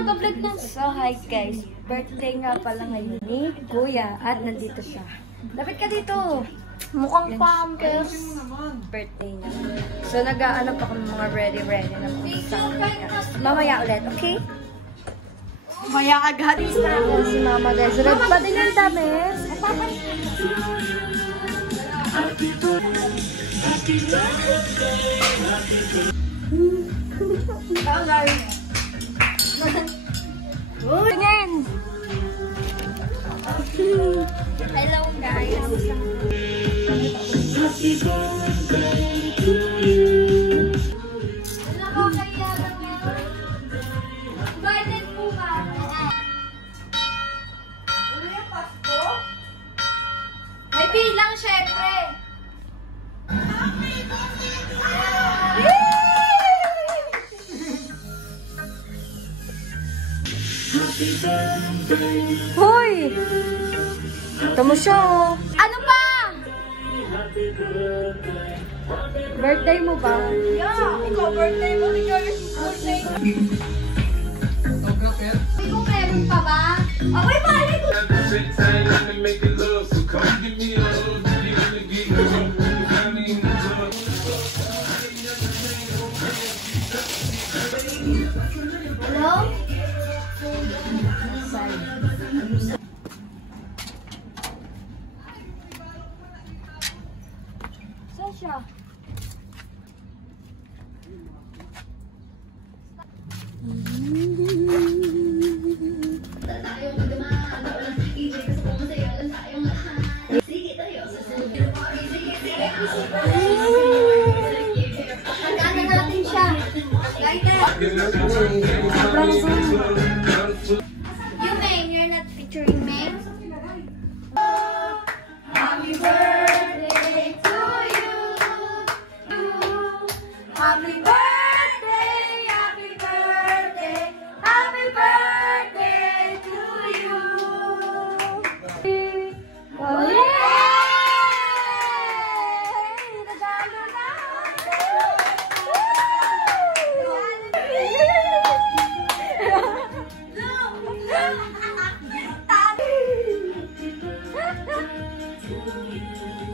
mag-upload na. So, hi guys. Birthday nga pala ngayon ni Kuya at nandito siya. Dapat ka dito. Mukhang pampers. Birthday niya. So, nag-ano pa kami mga ready na mga mamaya ulit, okay? Mamaya agad. Si Mama guys. Red pa din yung dami. Ciao guys. Tingin! Hello guys! Happy birthday to you! Nakakaya lang yan. Invited po ba? Ano yung pasto? May bilang syempre! Hoy! Tama siya oh. Ano pa? Birthday mo ba? Yeah! Ikaw, birthday mo. Ikaw yung birthday mo. Ikaw meron pa ba? Ako'y balik ko! Hello? Sasha. Pagkana natin siya. Lighter. You Meng, you're not featuring Meng. Happy birthday to you. Happy birthday, happy birthday, happy birthday to you. Oh yeah! Regalo na!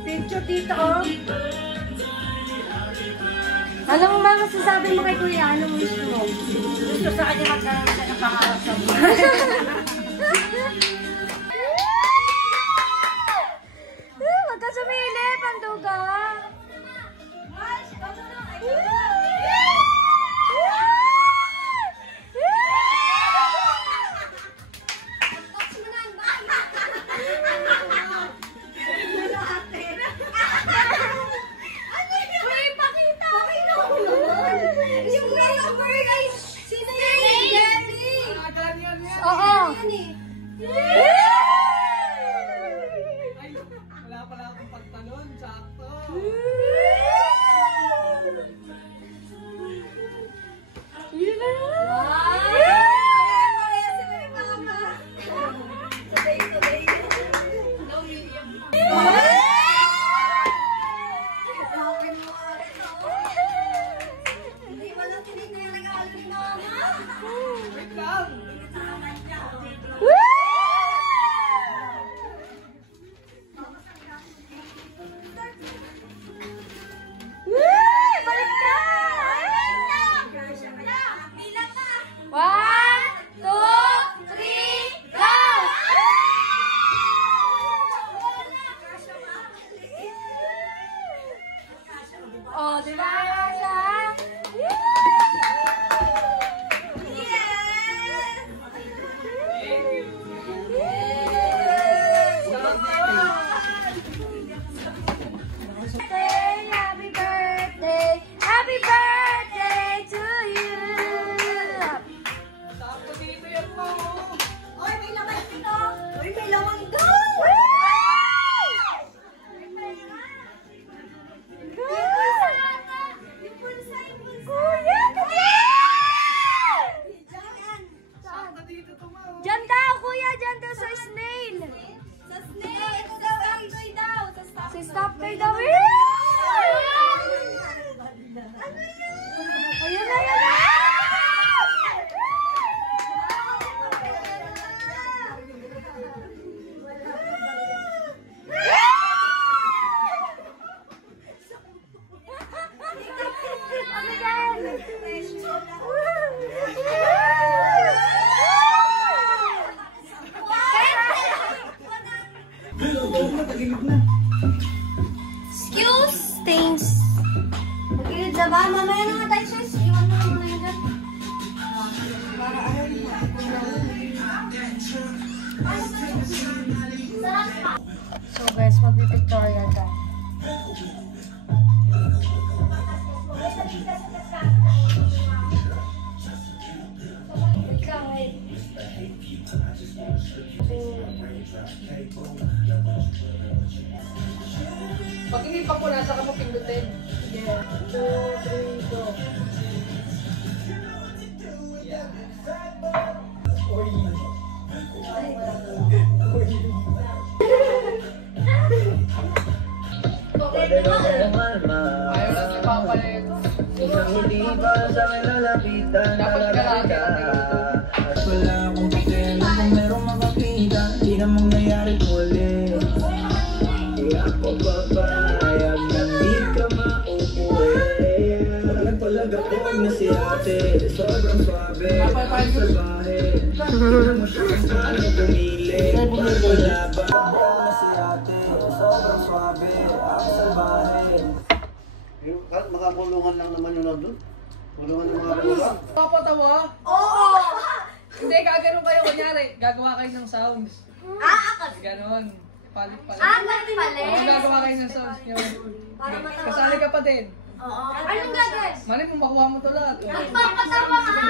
Picture dito, oh. Anong mga masasabi mo kay Kuya? Anong wish mo? Gusto sa kanya magkaroon siya ng pangarap sa buhay. Huwag ka sumili, panduga. Wala pala akong pagtalon, sakto. Yun na! Wait lang! Balik ka! 1, 2, 3, go! Oh, di ba? Happy birthday! Happy birthday to you! Sakto dito yan mo! Oy, may laman dito! Oy, may laman dito! Kuya! Sakto dito to mo! Diyan daw, kuya! Diyan daw sa snail! Sa snake! Sa stop toy daw! Si stop toy daw! Ayun na, ayun na! So guys, magpipictorial ka. Wait lang, wait. Pag hindi pa po, nasa ka mo pindutin. Yeah. 2, 3, go. Ayaw na si Papa na ito. Isang hindi pa sa akin lalapitan. Dapat ka lagi ang At wala akong pakailan kung merong makakita. Di na mangyayari ulit. Di ako papayag na di ka mauuwi. Walang talaga kung na si ate. Sobrang swabe, ang salbahe. Hindi mo siya kung paano pumili. Wala ba na si ate. Sobrang swabe, ang salbahe. Makakulungan lang naman yung nandun. Kulungan ng mga kulang. Papatawa? Oo! Hindi, gaganon kayo. Kunyari, gagawa kayo ng sounds. Ganon. Palit-palit. Mali pala. Oo, gagawa kayo ng sounds. Yun. Para matawa. Kasali ka pa din. Oo. Anong gagawin? Mali mo, makuha mo to lahat. Magpapatawa ka!